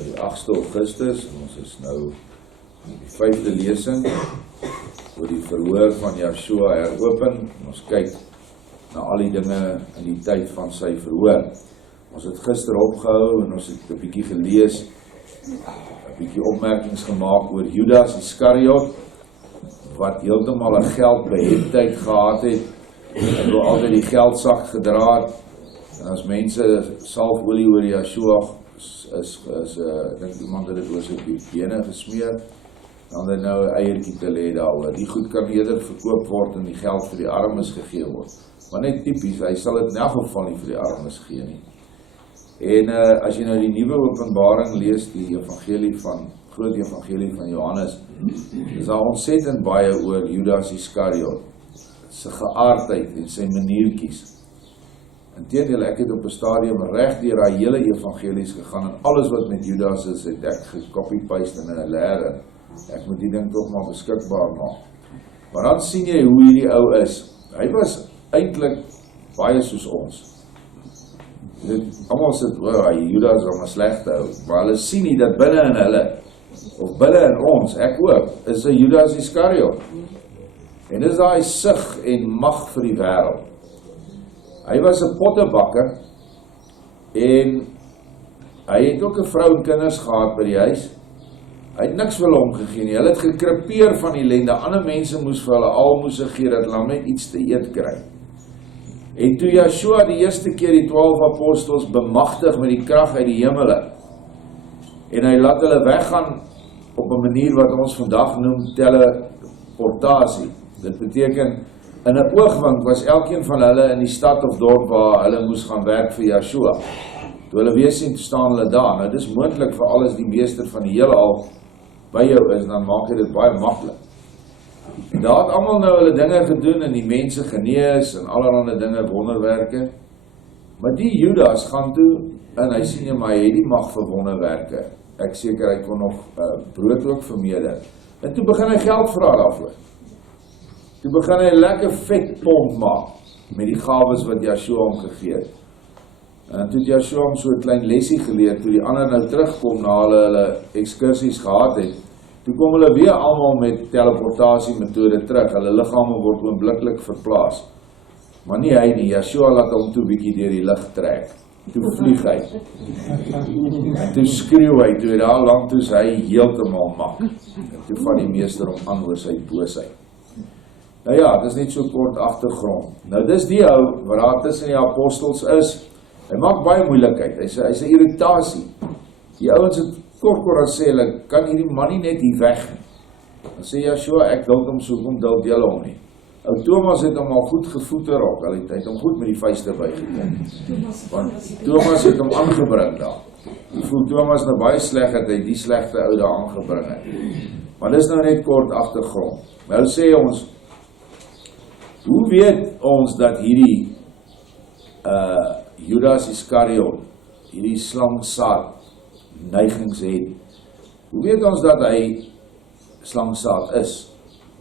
nou die 8ste Augustus en ons is nou die 5de lesing oor die verhoor van JaHshua heropen. Ons kyk na al die dinge in die tyd van sy verhoor. Ons het gister opgehou en ons het 'n bietjie gelees, 'n bietjie opmerkings gemaak oor Judas Iskariot, wat heeltemal 'n geldbehendheid gehad het, en wou altyd die geldsak gedra het. En as mense salfolie oor JaHshua is dink iemand het dit oor sy bene gesmeer, dan het nou 'n eiertjie te lê daaroor. Die goed kan eerder verkoop word en die geld vir die armes gegee word. Maar net tipies, hy sal dit in elk geval nie vir die armes gee nie. En as jy nou die nuwe Openbaring lees, die groot evangelie van Johannes, is daar ontsettend baie oor Judas Iskariot, sy geaardheid en sy maniertjies. Inteendeel, ek het op 'n stadium reg deur daai hele evangelies gegaan en alles wat met Judas is, het ek gecopy-paste in 'n leer. Ek moet die ding toch maar beskikbaar maak. Maar dan sien jy hoe hierdie ou is. Hy was eintlik baie soos ons. Almal sit, Judas is 'n slegte ou, maar hulle sien nie dat binne in hulle, of binne in ons, ek ook, is 'n Judas Iskariot. En dis daai sug en mag vir die wêreld. Hy was 'n pottebakker en hy het ook 'n vrou en kinders gehad by die huis. Hy het niks vir hulle omgegee nie. Hulle het gekrepeer van die ellende. Ander mense moes vir hulle almoes gee dat hulle net iets te eet kry. En toe JaHshua die eerste keer die 12 apostels bemagtig met die krag uit die hemele, en hy laat hulle weggaan op 'n manier wat ons vandag noem teleportasie. Dit beteken, in 'n oogwink was elkeen van hulle in die stad of dorp waar hulle moes gaan werk vir JaHshua. Toe hulle weer sien, staan hulle daar. Nou dis moontlik vir alles die meester van die heelal by jou is, dan maak dit baie maklik. En daar het almal nou hulle dinge gedoen en die mense genees en allerlei dinge, wonderwerke. Maar die Judas gaan toe en hy sien maar hy het die mag vir wonderwerke. Ek seker hy kon nog brood ook vermeerder. En toe begin hy geld vra daarvoor. Toe begin hy 'n lekker vet pomp maak met die gawes wat JaHshua hom gegee het. En toe JaHshua hom so 'n klein lesie geleer, toe die ander nou terugkom na hulle ekskursies gehad het, toe kom hulle weer almal met teleportasie metode terug. Hulle liggame word oombliklik verplaas. Maar nie hy nie, JaHshua laat hom toe bietjie deur die lug trek. Toe vlieg hy. En toe skreeu hy, toe daar lank toe is hy heeltemal mak. En toe van die meester hom aan oor sy boosheid. Nou ja, dit is net so kort agtergrond. Nou dis die ou wat daar tussen die apostels is. Hy maak baie moeilikheid. Hy's 'n irritasie. Die ouens het kort sê hulle kan hierdie man nie net hier weg nie. Dan sê JaHshua, ek duld hom so, kom duld julle hom nie. Ou Thomas het hom al goed gevoeter op. Hy het hom goed met die vuiste bygekom. Want Thomas het hom aangebring daar. Ek voel Thomas nou baie sleg dat hy die slegte ou daar aangebring het. Maar dis nou net kort agtergrond. Nou sê ons, hoe weet ons dat hierdie Judas Iskariot, hierdie slangsaad neigings het? Hoe weet ons dat hy slangsaad is?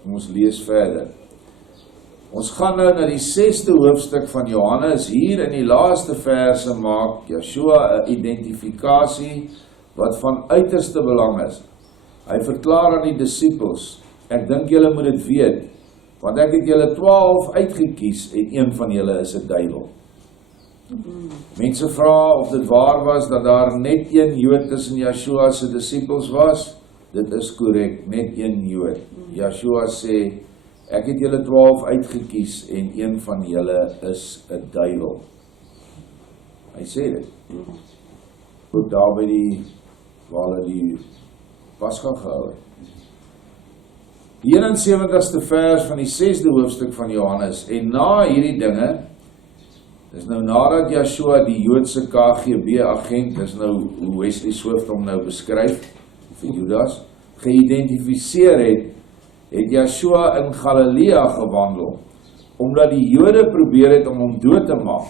Ons lees verder. Ons gaan nou na die 6de hoofstuk van Johannes. Hier in die laaste verse maak JaHshua 'n identifikasie wat van uiterste belang is. Hy verklaar aan die disippels, ek dink julle moet dit weet, want ek het julle 12 uitgekies en een van julle is 'n duiwel. Mense vra of dit waar was dat daar net een Jood tussen JaHshua se disippels was. Dit is korrek, net een Jood. JaHshua sê, ek het julle 12 uitgekies en een van julle is 'n duiwel. Hy sê dit. Ook daar by waar hulle die Pasga gehou het. Die 71ste vers van die 6de hoofstuk van Johannes. En na hierdie dinge, dis nou nadat JaHshua die Joodse KGB agent, dis nou hoe Wesley Swift hom nou beskryf vir Judas, geïdentifiseer het JaHshua in Galilea gewandel, omdat die Jode probeer het om hom dood te maak.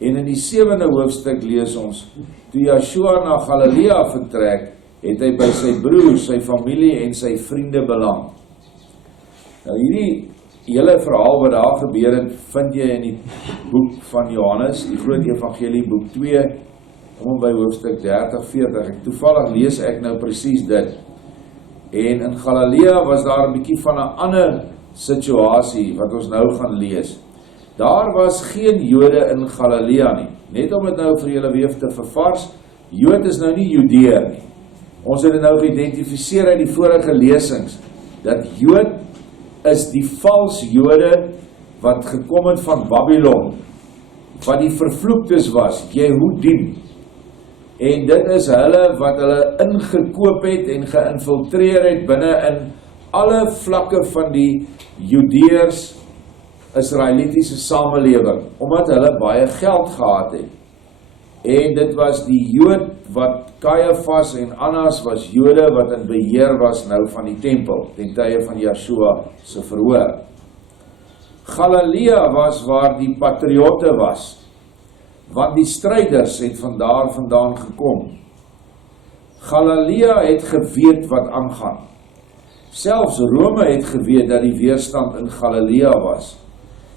En in die 7de hoofstuk lees ons, toe JaHshua na Galilea vertrek, het hy by sy broers, sy familie en sy vriende beland. Nou hierdie hele verhaal wat daar gebeur het, vind jy in die boek van Johannes, die groot evangelie boek 2, om by hoofstuk 30-40, en toevallig lees ek nou presies dit, en in Galilea was daar 'n bietjie van 'n ander situasie, wat ons nou gaan lees. Daar was geen Jode in Galilea nie, net om dit nou vir julle weer te vervars, Jood is nou nie Judeer nie. Ons het dit nou geïdentifiseer uit die vorige lesings, dat Jood is die vals Jode, wat gekom het van Babylon, wat die vervloektes was, Jehudim, en dit is hulle wat hulle ingekoop het en geïnfiltreer het binne in alle vlakke van die Judeërs Israelitiese samelewing, omdat hulle baie geld gehad het. En dit was die Jood wat Caiaphas en Annas was Jode wat in beheer was nou van die tempel, ten tye van JaHshua se verhoor. Galilea was waar die patriotte was, want die stryders het vandaan gekom. Galilea het geweet wat aangaan. Selfs Rome het geweet dat die weerstand in Galilea was.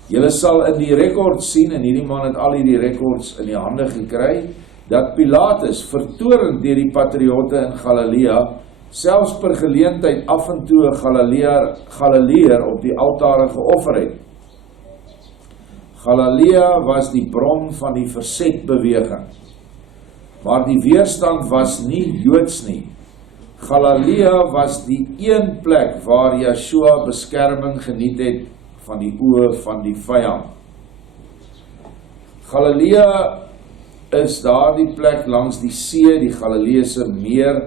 Julle sal in die rekords sien, en hierdie man het al hierdie rekords in die hande gekry, dat Pilatus vertorend deur die patriotte in Galilea, selfs per geleentheid af en toe 'n Galileër op die altare geoffer het. Galilea was die bron van die verzetbeweging, maar die weerstand was nie Joods nie. Galilea was die een plek waar JaHshua beskerming geniet het van die oë van die vyand. Galilea is daar die plek langs die see, die Galileese meer,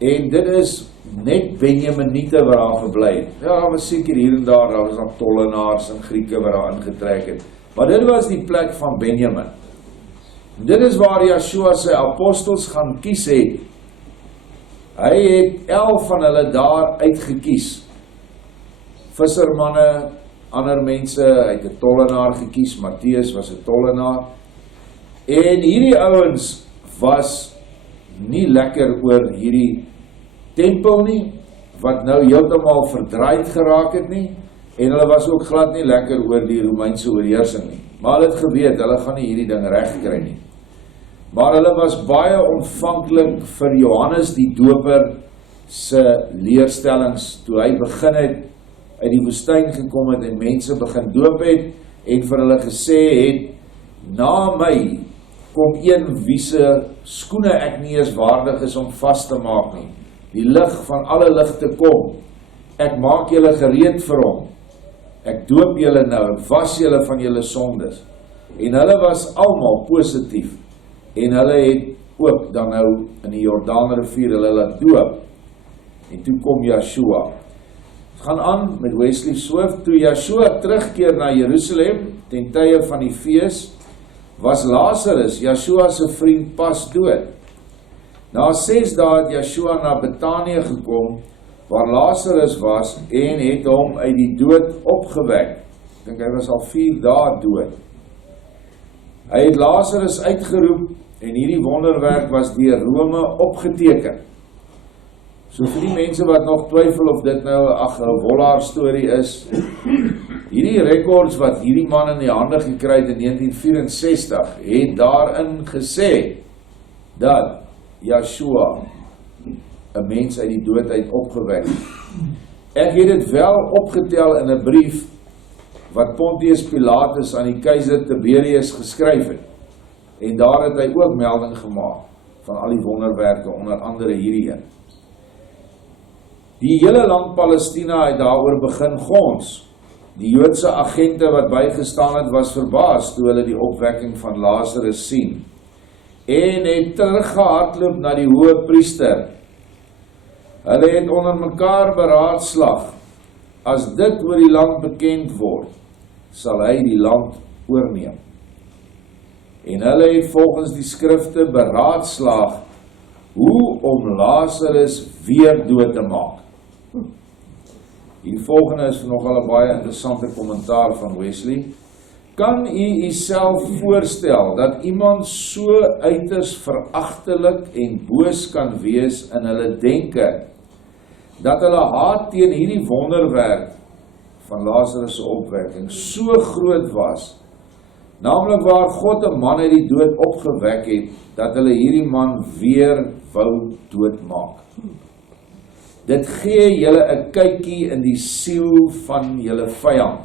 en dit is net Benjaminite waar daar gebly het. Ja, daar was seker hier en daar was daar tollenaars en Grieke waar daar ingetrek het. Maar dit was die plek van Benjamin. En dit is waar JaHshua sy apostels gaan kies het. Hy het 11 van hulle daar uitgekies. Vissermanne, ander mense, hy het 'n tollenaar gekies, Matteus was 'n tollenaar. En hierdie ouens was nie lekker oor hierdie tempel nie, wat nou heeltemal verdraaid geraak het nie, en hulle was ook glad nie lekker oor die Romeinse oorheersing nie. Maar hulle het geweet, hulle gaan nie hierdie ding reg kry nie. Maar hulle was baie ontvanklik vir Johannes die Doper se leerstellings, toe hy begin het, uit die woestyn gekom het en mense begin doop het, en vir hulle gesê het, na my kom een wie se skoene ek nie eens waardig is om vas te maak nie. Die lig van alle ligte kom. Ek maak julle gereed vir hom. Ek doop julle nou, ek was julle van julle sondes. En hulle was almal positief. En hulle het ook dan nou in die Jordaanrivier hulle laat doop. En toe kom JaHshua. Gaan aan met Wesley Swift. Toe JaHshua terugkeer na Jerusalem ten tye van die fees, was Lazarus, JaHshua se vriend, pas dood. Na 6 dae het JaHshua na Betanië gekom, waar Lazarus was, en het hom uit die dood opgewek. Ek dink hy was al 4 dae dood. Hy het Lazarus uitgeroep, en hierdie wonderwerk was deur Rome opgeteken. So vir die mense wat nog twyfel of dit nou 'n wollaar storie is, hierdie rekords wat hierdie man in die hande gekry het in 1964, het daarin gesê dat JaHshua 'n mens uit die dood uit opgewek. Ek het dit wel opgetel in 'n brief wat Pontius Pilatus aan die keiser Tiberius geskryf het. En daar het hy ook melding gemaak van al die wonderwerke, onder andere hierdie een. Die hele land Palestina het daaroor begin gons. Die Joodse agente wat bygestaan het, was verbaas toe hulle die opwekking van Lazarus sien, en het teruggehardloop na die hoë priester. Hulle het onder mekaar beraadslag, as dit oor die land bekend word, sal hy die land oorneem. En hulle het volgens die skrifte beraadslag hoe om Lazarus weer dood te maak. Die volgende is nogal 'n baie interessante kommentaar van Wesley. Kan u uself voorstel dat iemand so uiters veragtelik en boos kan wees in hulle denke, dat hulle haat teen hierdie wonderwerk van Lazarus se opwekking so groot was, naamlik waar God 'n man uit die dood opgewek het, dat hulle hierdie man weer wou doodmaak. Dit gee julle 'n kykie in die siel van julle vyand.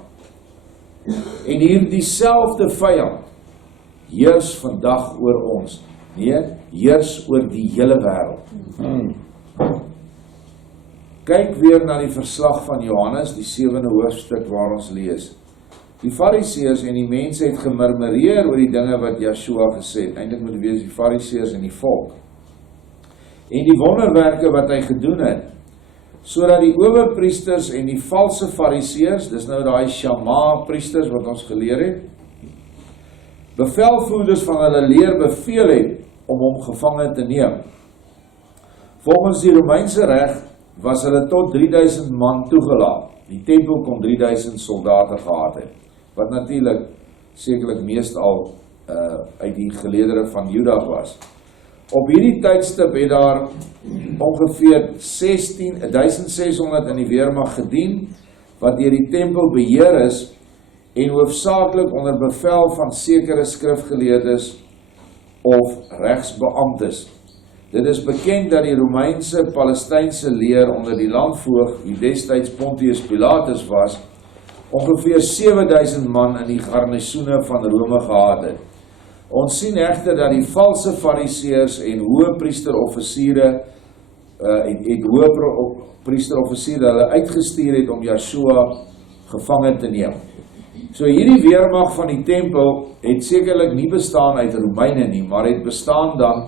En hier dieselfde vyand heers vandag oor ons. Nee, heers oor die hele wêreld. Kyk weer na die verslag van Johannes, die 7de hoofstuk waar ons lees. Die Fariseërs en die mense het gemurmureer oor die dinge wat JaHshua gesê het. Eintlik moet dit wees die Fariseërs en die volk. En die wonderwerke wat hy gedoen het, sodat die owerpriesters en die valse Fariseërs, dis nou daai Shama priesters wat ons geleer het, bevelvoerders van hulle leer beveel het om hom gevange te neem. Volgens die Romeinse reg was hulle tot 3000 man toegelaat. Die tempel kon 3000 soldate gehad het, wat natuurlik sekerlik meestal uit die geleedere van Juda was. Op hierdie tydstip het daar ongeveer 1600 in die weermag gedien, wat deur die tempel beheer is, en hoofsaaklik onder bevel van sekere skrifgeleerdes of regsbeamptes. Dit is bekend dat die Romeinse Palestynse leer onder die landvoog, wie destyds Pontius Pilatus was, ongeveer 7000 man in die garnisoene van Rome gehad het. Ons sien egter dat die valse Fariseërs en hoë priesterofficiere hulle uitgestuur het om JaHshua gevange te neem. So hierdie weermag van die tempel het sekerlik nie bestaan uit Romeine nie, maar het bestaan dan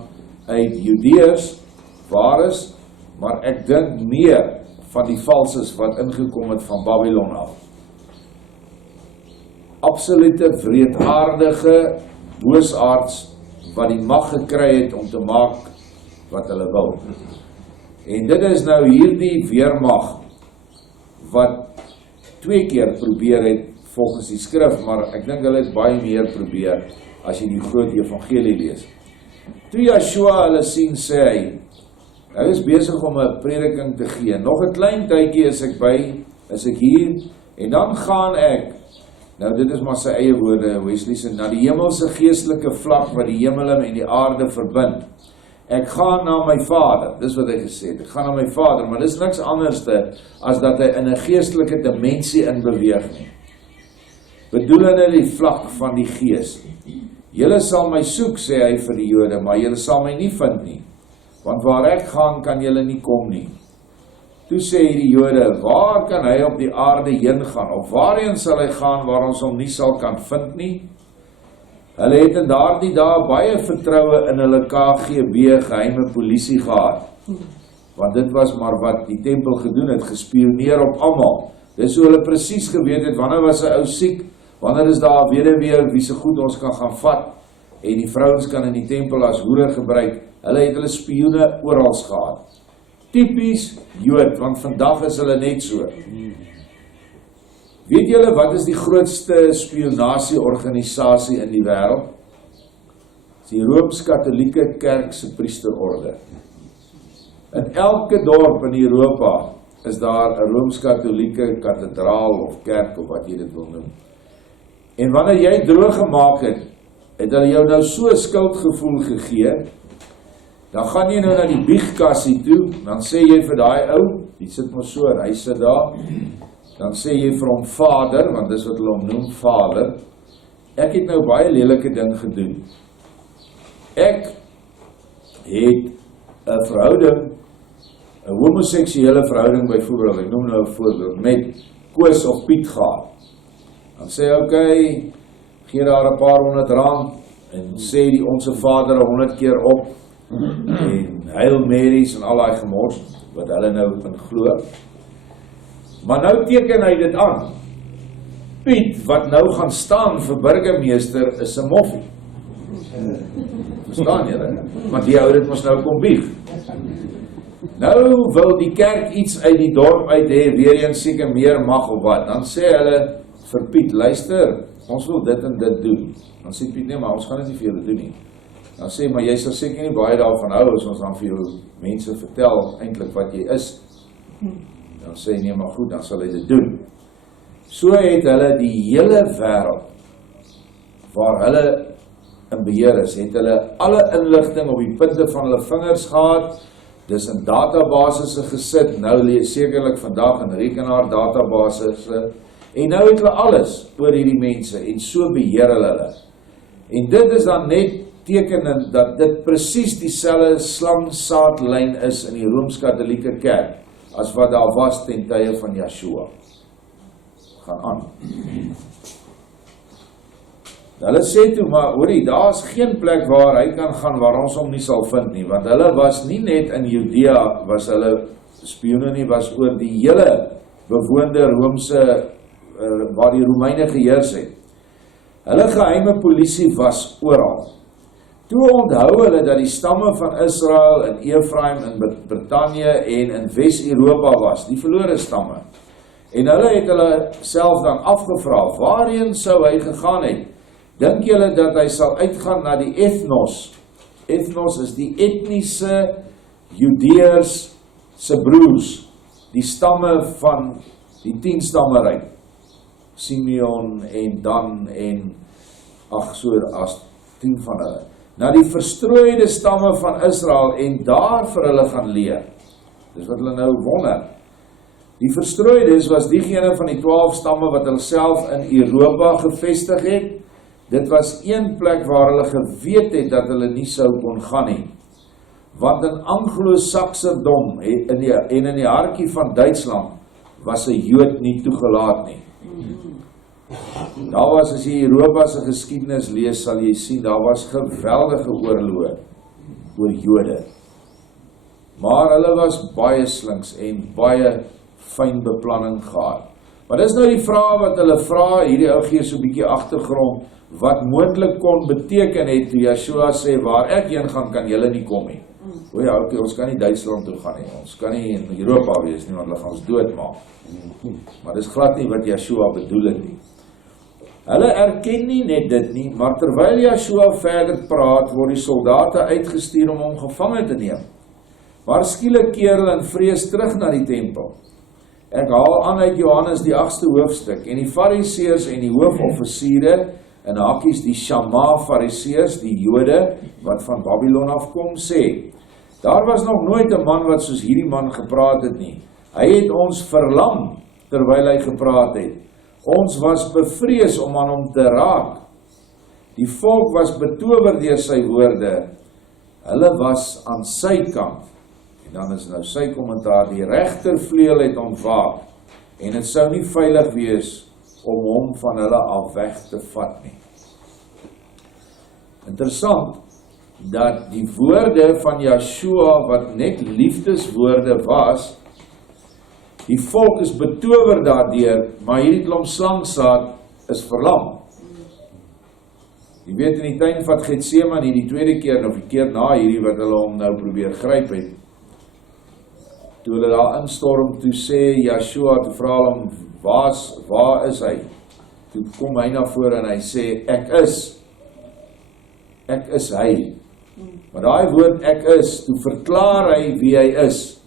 uit Judeërs, wares, maar ek dink meer van die valses wat ingekom het van Babylon af. Absolute wreedaardige boosaards wat die mag gekry het om te maak wat hulle wil. En dit is nou hierdie weermag wat 2 keer probeer het volgens die skrif, maar ek dink hulle het baie meer probeer as jy die groot evangelie lees. Toe JaHshua hulle sien, sê hy is besig om 'n prediking te gee. Nog 'n klein tydjie is ek hier, en dan gaan ek, nou dit is maar sy eie woorde, Wesley sê, na die hemelse geestelike vlak wat die hemel en die aarde verbind. Ek gaan na my Vader, dis wat hy gesê het, ek gaan na my Vader, maar dis niks anderste as dat hy in 'n geestelike dimensie inbeweeg nie. Bedoelende die vlak van die gees. Julle sal my soek, sê hy vir die Jode, maar julle sal my nie vind nie, want waar ek gaan, kan julle nie kom nie. Toe sê die Jode, waar kan hy op die aarde heen gaan, of waarheen sal hy gaan waar ons hom nie sal kan vind nie? Hulle het in daardie dae baie vertroue in hulle KGB geheime polisie gehad, want dit was maar wat die tempel gedoen het, gespioneer op almal. Dis hoe hulle presies geweet het, wanneer was 'n ou siek, wanneer is daar weduwee wie se goed ons kan gaan vat, en die vrouens kan in die tempel as hoere gebruik. Hulle het hulle spioene oral gehad. Typies Jood, want vandag is hulle net so. Weet julle wat is die grootste spionasieorganisasie in die wêreld? Dis die Rooms-Katolieke Kerk se priesterorde. In elke dorp in Europa is daar 'n Rooms-Katolieke kathedraal of kerk of wat jy dit wil noem. En wanneer jy droog gemaak het, het hulle jou nou so skuldgevoel gegee, dan gaan jy nou na die biegkassie toe, dan sê jy vir daai ou, die sit mos so, hy sit daar, dan sê jy vir hom Vader, want dis wat hulle hom noem, Vader, ek het nou baie lelike ding gedoen. Ek het 'n verhouding, 'n homoseksuele verhouding byvoorbeeld, ek noem nou 'n voorbeeld, met Koos of Piet gehad. Dan sê hy, okay, gee daar 'n paar R100 en sê die Onse Vader 100 keer op en Hail Marys en al daai gemors wat hulle nou in glo. Maar nou teken hy dit aan. Piet wat nou gaan staan vir burgemeester is 'n moffie. Verstaan julle? Want die ou het mos nou kom bieg. Nou wil die kerk iets uit die dorp uit hê, weer eens seker meer mag of wat. Dan sê hulle vir Piet, luister, ons wil dit en dit doen. Dan sê Piet, nee, maar ons gaan dit nie vir julle doen nie. Dan sê, maar jy sal seker nie baie daarvan hou as ons dan vir jou mense vertel eintlik wat jy is. Dan sê hy, nee, maar goed, dan sal hy dit doen. So het hulle die hele wêreld waar hulle in beheer is, het hulle alle inligting op die punte van hulle vingers gehad, dis in databasisse gesit, nou sekerlik vandag in rekenaar en nou het hulle alles oor hierdie mense, en so beheer hulle. En dit is dan net tekenend dat dit presies dieselfde slangsaadlyn is in die Rooms-Katholieke Kerk, as wat daar was ten tye van JaHshua. Gaan aan. Hulle sê toe, maar hoorie, daar is geen plek waar hy kan gaan waar ons hom nie sal vind nie, want hulle was nie net in Judea, was hulle spioene nie, was oor die hele bewoonde Roomse, waar die Romeine geheers het. Hulle geheime polisie was oral. Toe onthou hulle dat die stamme van Israel in Ephraim, in Britannië en in Wes-Europa was, die verlore stamme. En hulle het hulle self dan afgevra, waarheen sou hy gegaan het? Dink julle dat hy sal uitgaan na die ethnos? Ethnos is die etniese Judeërs se broers, die stamme van die 10 stammeryk, Simeon en Dan en so as 10 van hulle, na die verstrooide stamme van Israel en daar vir hulle gaan leer. Dis wat hulle nou wonder. Die verstrooides was diegene van die 12 stamme wat hulle self in Europa gevestig het. Dit was een plek waar hulle geweet het dat hulle nie sou kon gaan nie. Want in Anglo-Sakserdom en in die hartjie van Duitsland was 'n Jood nie toegelaat nie. Daar was, as jy Europa se geskiedenis lees, sal jy sien, daar was geweldige oorloë oor Jode. Maar hulle was baie slinks en baie fyn beplanning gehad. Maar dis nou die vraag wat hulle vra, hierdie ou gee so 'n bietjie agtergrond, wat moontlik kon beteken het toe JaHshua sê, waar ek heen gaan, kan julle nie kom nie. O ja, okay, ons kan nie Duitsland toe gaan nie, ons kan nie in Europa wees nie, want hulle gaan ons doodmaak. Maar dis glad nie wat JaHshua bedoel het nie. Hulle erken nie net dit nie, maar terwyl JaHshua verder praat, word die soldate uitgestuur om hom gevange te neem. Maar skielik keer hulle in vrees terug na die tempel. Ek haal aan uit Johannes die 8ste hoofstuk, en die fariseërs en die hoofoffisiere, in hakies die Shama-fariseërs, die Jode, wat van Babylon afkom, sê, daar was nog nooit 'n man wat soos hierdie man gepraat het nie. Hy het ons verlam, terwyl hy gepraat het. Ons was bevrees om aan hom te raak. Die volk was betower deur sy woorde. Hulle was aan sy kant. En dan is nou sy kommentaar, die regtervleuel het ontwaak, en het sou nie veilig wees om hom van hulle af weg te vat nie. Interessant, dat die woorde van JaHshua, wat net liefdeswoorde was, die volk is betower daardeur, maar hierdie klomp slangsaad is verlam. Jy weet, in die tuin van Getsemane, die tweede keer, of die keer na hierdie, wat hulle hom nou probeer gryp het, toe hulle daar instorm, toe sê JaHshua, toe vra hom, waar is hy? Toe kom hy na vore en hy sê, ek is hy. Maar daai woord ek is, toe verklaar hy wie hy is.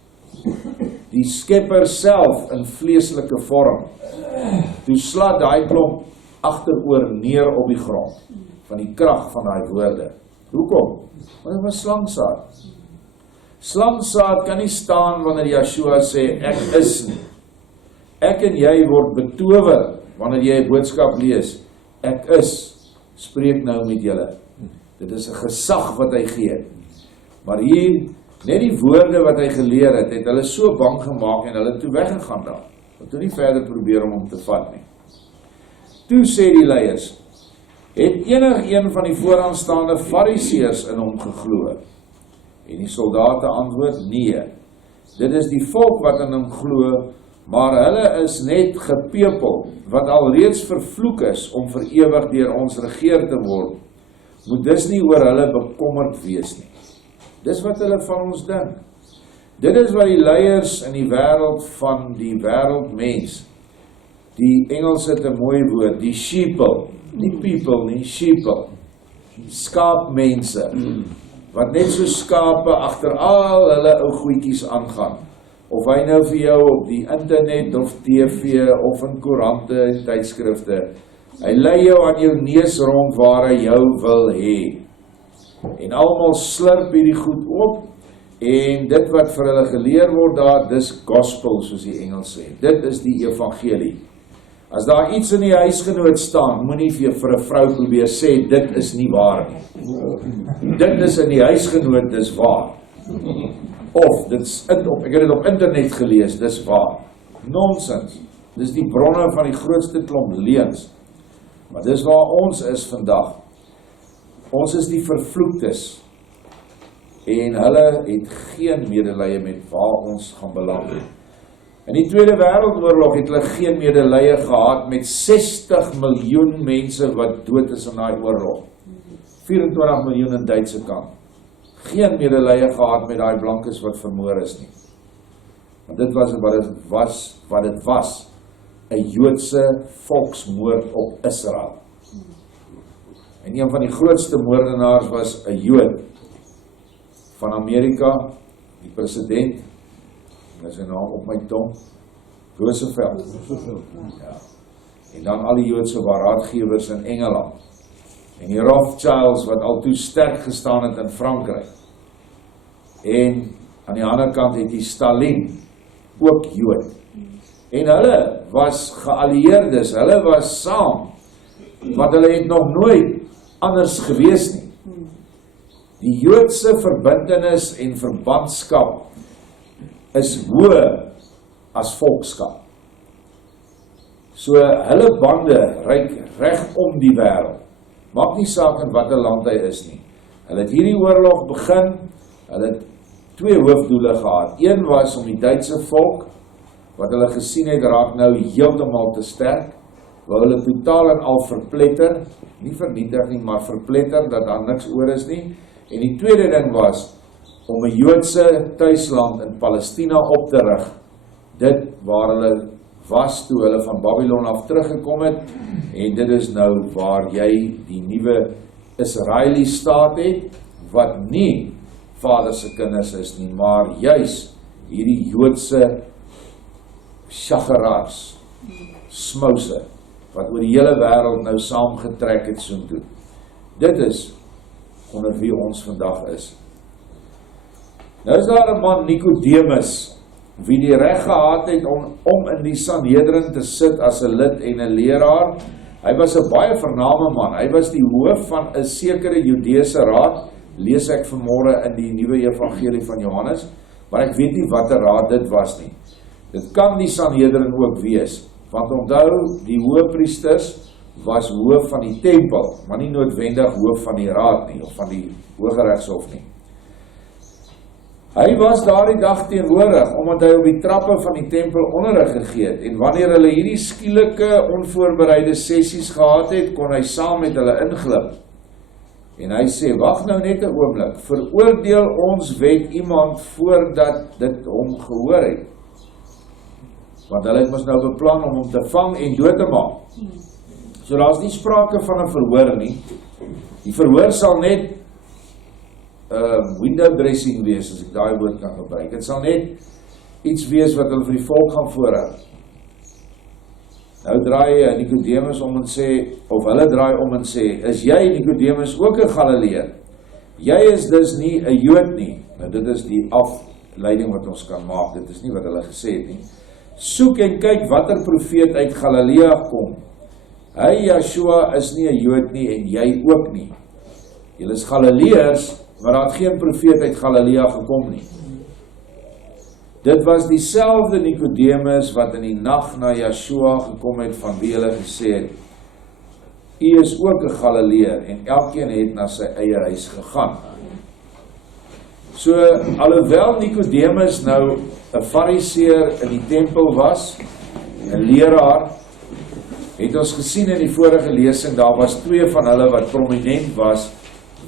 Die skepper self in vleeslike vorm. Toe slaat daai klomp agteroor neer op die grond, van die krag van daai woorde. Hoekom? Want dit was slangsaad. Slangsaad kan nie staan wanneer JaHshua sê, ek is nie. Ek en jy word betower, wanneer jy 'n boodskap lees, ek is, spreek nou met julle. Dit is 'n gesag wat hy gee. Maar hier, net die woorde wat hy geleer het, het hulle so bang gemaak en hulle toe weggegaan daar. Hulle toe nie verder probeer om hom te vat nie. Toe sê die leiers, het enigeen van die vooraanstaande fariseërs in hom geglo? En die soldate antwoord, nee. Dit is die volk wat in hom glo, maar hulle is net gepepel, wat alreeds vervloek is om vir ewig deur ons regeer te word. Moet dus nie oor hulle bekommerd wees nie. Dis wat hulle van ons dink. Dit is wat die leiers in die wêreld van die wêreldmens, die Engels het 'n mooi woord, die sheeple, nie people nie, sheeple, skaapmense, wat net so skape agter al hulle ou goedjies aangaan. Of hy nou vir jou op die internet of TV of in koerante en tydskrifte Hy lei jou aan jou neus rond waar hy jou wil hê. En almal slurp hierdie goed op, en dit wat vir hulle geleer word daar, dis gospel, soos die Engels sê. Dit is die evangelie. As daar iets in die huisgenoot staan, moenie vir 'n vrou probeer sê, dit is nie waar nie. Dit is in die huisgenoot, dis waar. Of, ek het dit op internet gelees, dis waar. Nonsens. Dis die bronne van die grootste klomp leuns. Maar dis waar ons is vandag. Ons is die vervloektes. En hulle het geen medelee met waar ons gaan beland. In die Tweede Wêreldoorlog het hulle geen medelee gehad met 60 miljoen mense wat dood is in daai oorlog. 24 miljoen in Duitse kant. Geen medelee gehad met daai blankes wat vermoor is nie. Want dit was wat dit was, 'n Joodse volksmoord op Israel. En een van die grootste moordenaars was 'n Jood van Amerika, die president, en sy naam op my tong, Roosevelt. Ja. En dan al die Joodse raadgewers in Engeland. En die Rothschilds wat al toe sterk gestaan het in Frankryk. En aan die ander kant het die Stalin, ook Jood. En hulle was geallieerdes, hulle was saam, want hulle het nog nooit anders gewees nie. Die Joodse verbintenis en verbandskap is hoër as volkskap. So hulle bande reik reg om die wêreld. Maak nie saak in watter land hy is nie. Hulle het hierdie oorlog begin, hulle het twee hoofdoele gehad. Een was om die Duitse volk, wat hulle gesien het, raak nou heeltemal te sterk, wou hulle totaal en al verpletter, nie vernietig nie, maar verpletter, dat daar niks oor is nie. En die tweede ding was, om 'n Joodse tuisland in Palestina op te rig, dit waar hulle was toe hulle van Babylon af teruggekom het, en dit is nou waar jy die nuwe Israeli staat het, wat nie Vader se kinders is nie, maar juis hierdie Joodse shacharaars, smouse, wat oor die hele wêreld nou saamgetrek het soontoe. Dit is onder wie ons vandag is. Nou is daar 'n man, Nicodemus, wie die reg gehad het om in die Sanhedrin te sit as 'n lid en 'n leraar. Hy was 'n baie vername man. Hy was die hoof van 'n sekere Judeese raad, lees ek vanmôre in die nuwe evangelie van Johannes, maar ek weet nie watter raad dit was nie. Dit kan die Sanhedrin ook wees, want onthou, die hoëpriesters was hoof van die tempel, maar nie noodwendig hoof van die raad nie, of van die Hooggeregshof nie. Hy was daardie dag teenwoordig, omdat hy op die trappe van die tempel onderrig gegee het, en wanneer hulle hierdie skielike, onvoorbereide sessies gehad het, kon hy saam met hulle inglip. En hy sê, wag nou net 'n oomblik, veroordeel ons wet iemand voordat dit hom gehoor het. Want hulle het mos nou beplan om hom te vang en dood te maak. So daar is nie sprake van 'n verhoor nie. Die verhoor sal net window dressing wees, as ek daai woord kan gebruik. Dit sal net iets wees wat hulle vir die volk gaan voorhou. Nou draai Nicodemus om en sê, of hulle draai om en sê, is jy, Nicodemus, ook 'n Galileër? Jy is dus nie 'n Jood nie. Nou dit is die afleiding wat ons kan maak, dit is nie wat hulle gesê het nie. Soek en kyk watter profeet uit Galilea kom. Hy, JaHshua, is nie 'n Jood nie en jy ook nie. Julle is Galileërs, maar daar het geen profeet uit Galilea gekom nie. Dit was dieselfde Nicodemus wat in die nag na JaHshua gekom het, van wie hulle gesê het, u is ook 'n Galileër, en elkeen het na sy eie huis gegaan. So, alhoewel Nicodemus nou 'n fariseer in die tempel was, 'n leraar, het ons gesien in die vorige lesing, daar was twee van hulle wat prominent was,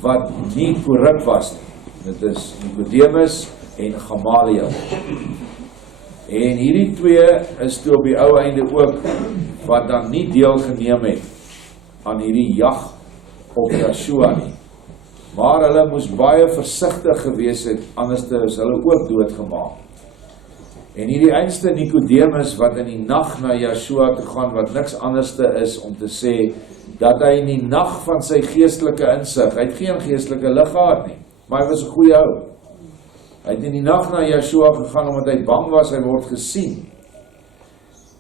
wat nie korrup was nie. Dit is Nicodemus en Gamaliel. En hierdie twee is toe op die ou einde ook, wat dan nie deelgeneem het aan hierdie jag op JaHshua nie. Maar hulle moes baie versigtig gewees het, anders is hulle ook doodgemaak. En hierdie einste Nikodemus wat in die nag na JaHshua toe gaan, wat niks anderste is om te sê, dat hy in die nag van sy geestelike insig, hy het geen geestelike lig gehad nie, maar hy was 'n goeie ou. Hy het in die nag na JaHshua gegaan, omdat hy bang was, hy word gesien.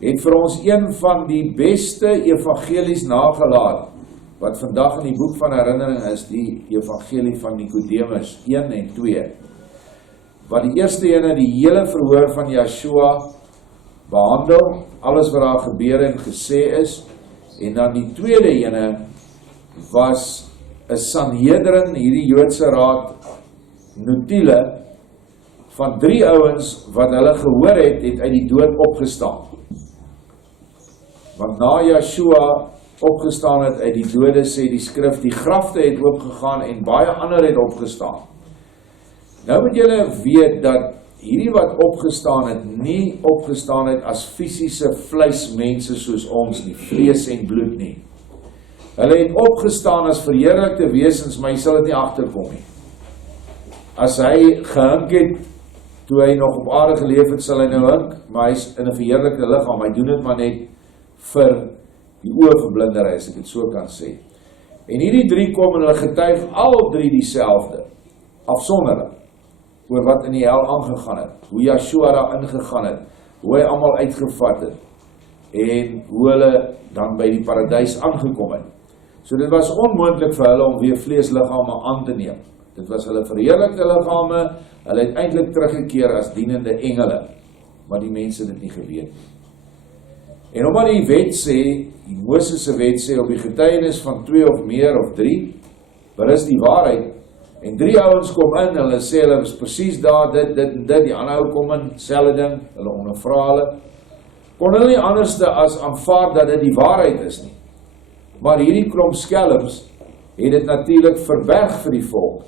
Het vir ons een van die beste evangelies nagelaat, wat vandag in die boek van herinnering is, die evangelie van Nikodemus 1 en 2. Wat die eerste ene die hele verhoor van JaHshua behandel, alles wat daar gebeur en gesê is, en dan die tweede ene was 'n Sanhedrin, hierdie Joodse raad, notule, van 3 ouens wat hulle gehoor het uit die dood opgestaan. Want na JaHshua opgestaan het uit die dode, sê die skrif, die grafte het oopgegaan en baie ander het opgestaan. Nou moet julle weet dat hierdie wat opgestaan het, nie opgestaan het as fisiese vleismense soos ons nie, vlees en bloed nie. Hulle het opgestaan as verheerlikte wesens, maar jy sal dit nie agterkom nie. As hy gehink het, toe hy nog op aarde geleef het, sal hy nou hink, maar hy is in 'n verheerlikte liggaam, hy doen dit maar net vir die oë verblindery, as ek dit so kan sê. En hierdie 3 kom en hulle getuig al 3 dieselfde, afsonderlik, oor wat in die hel aangegaan het, hoe JaHshua daar ingegaan het, hoe hy almal uitgevat het, en hoe hulle dan by die paradys aangekom het. So dit was onmoontlik vir hulle om weer vleesliggame aan te neem. Dit was hulle verheerlikte liggame, hulle het eintlik teruggekeer as dienende engele, maar die mense het dit nie geweet nie. En omdat die wet sê, die Moses se wet sê, op die getuienis van 2 of meer of 3, berus die waarheid, en 3 ouens kom in, hulle sê, hulle is presies daar, dit en dit, die ander ou kom in, selfde ding, hulle ondervra hulle, kon hulle nie anderste as aanvaar dat dit die waarheid is nie. Maar hierdie klomp skelms het dit natuurlik verberg vir die volk,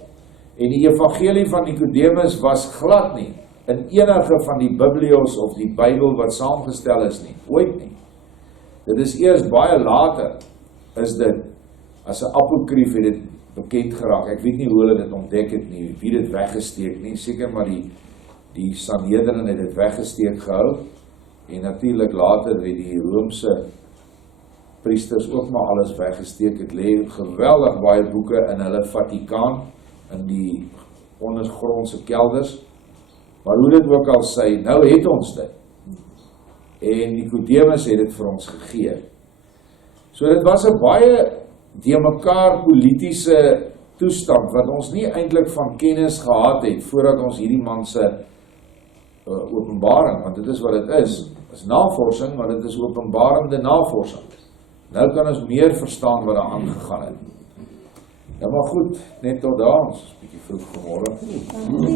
en die evangelie van Nikodemus was glad nie in enige van die Biblios of die Bybel wat saamgestel is nie, ooit nie. Dit is eers baie later, is dit, as 'n apokrief het dit bekend geraak. Ek weet nie hoe hulle dit ontdek het nie, wie dit weggesteek nie, seker maar die Sanhedrin het dit weggesteek gehou, en natuurlik later het die Romeinse priesters ook maar alles weggesteek. Het lê geweldig baie boeke in hulle Vatikaan, in die ondergrondse kelders, maar hoe dit ook al sê, nou het ons dit, en Nikodemus het dit vir ons gegee. So dit was 'n baie die mekaar politiese toestand, wat ons nie eintlik van kennis gehad het, voordat ons hierdie man se openbaring, want dit is wat dit is navorsing, maar dit is openbarende navorsing. Nou kan ons meer verstaan wat daar aangegaan het. Ja, maar goed, net tot daar, ons is 'n bietjie vroeg vanmôre.